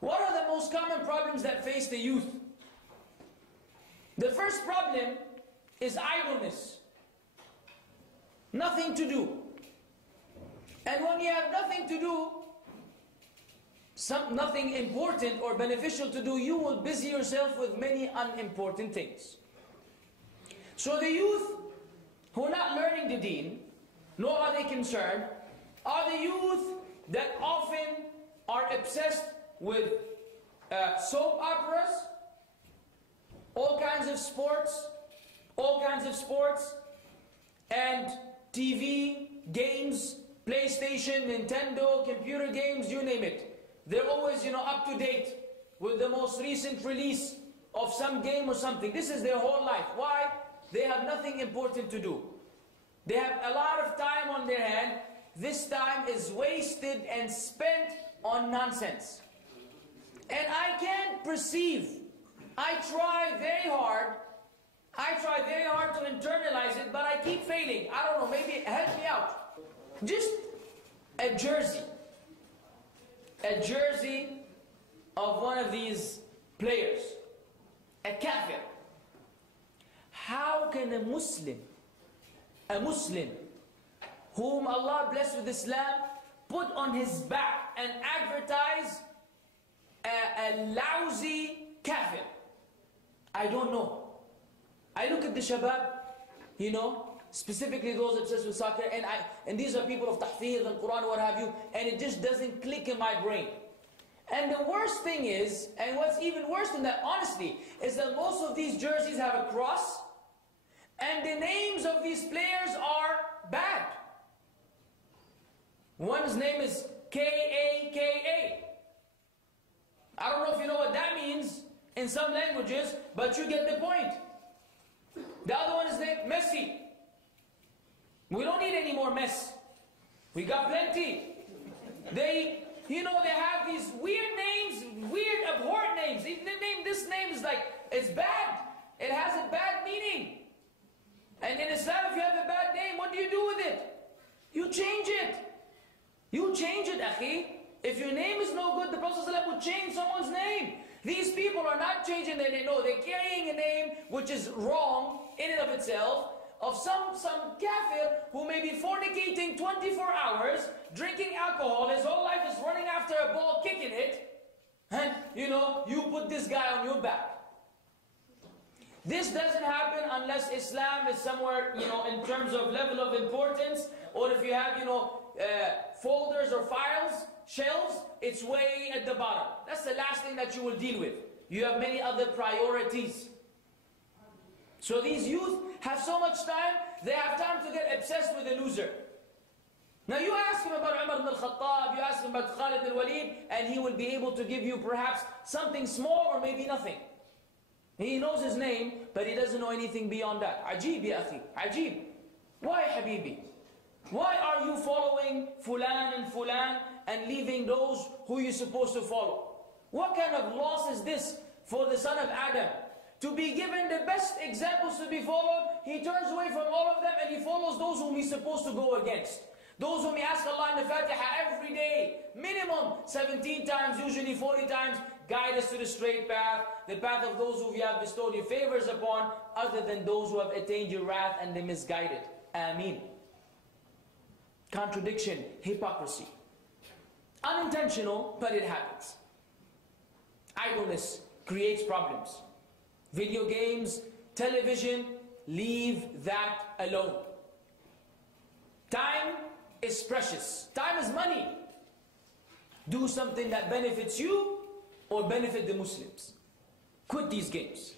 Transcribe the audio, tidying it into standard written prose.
What are the most common problems that face the youth? The first problem is idleness. Nothing to do. And when you have nothing to do, nothing important or beneficial to do, you will busy yourself with many unimportant things. So the youth who are not learning the Deen, nor are they concerned, are the youth that often are obsessed with soap operas, all kinds of sports, and TV, games, PlayStation, Nintendo, computer games, you name it. They're always, up to date with the most recent release of some game or something. This is their whole life. Why? They have nothing important to do. They have a lot of time on their hand. This time is wasted and spent on nonsense. And I can't perceive. I try very hard to internalize it, but I keep failing. I don't know, maybe help me out. Just a jersey of one of these players, a kafir. How can a Muslim whom Allah blessed with Islam, put on his back and advertise a lousy kafir? I don't know. I look at the shabab, specifically those obsessed with soccer, and these are people of tahfidh and Quran, what have you, and it just doesn't click in my brain. And the worst thing is, and what's even worse than that, honestly, is that most of these jerseys have a cross, and the names of these players are bad. One's name is K-A-K-A. I don't know if you know what that means in some languages, but you get the point. The other one is named Messi. We don't need any more mess. We got plenty. They have these weird names, weird abhorrent names. This name is like, it's bad. It has a bad meaning. And in Islam, if you have a bad name, what do you do with it? You change it. You change it, akhi. If your name is no good, the Prophet ﷺ would change someone's name. These people are not changing their name. No, they're carrying a name which is wrong in and of itself, of some kafir who may be fornicating 24 hours, drinking alcohol, his whole life is running after a ball, kicking it, and you put this guy on your back. This doesn't happen unless Islam is somewhere, in terms of level of importance, or if you have, folders or files, shelves, it's way at the bottom. That's the last thing that you will deal with. You have many other priorities. So these youth have so much time, they have time to get obsessed with a loser. Now you ask him about Umar ibn al-Khattab, you ask him about Khalid al-Walid, and he will be able to give you perhaps something small or maybe nothing. He knows his name, but he doesn't know anything beyond that. Ajib ya akhi, ajib. Why habibi? Why are you following fulan and leaving those who you're supposed to follow? What kind of loss is this for the son of Adam? To be given the best examples to be followed, he turns away from all of them and he follows those whom he's supposed to go against. Those whom he asks Allah in the Fatiha every day, minimum 17 times, usually 40 times, guide us to the straight path, the path of those who you have bestowed your favors upon, other than those who have attained your wrath and the misguided. Ameen. Contradiction, hypocrisy. Unintentional, but it happens. Idleness creates problems. Video games, television, leave that alone. Time is precious. Time is money. Do something that benefits you or benefit the Muslims. Quit these games.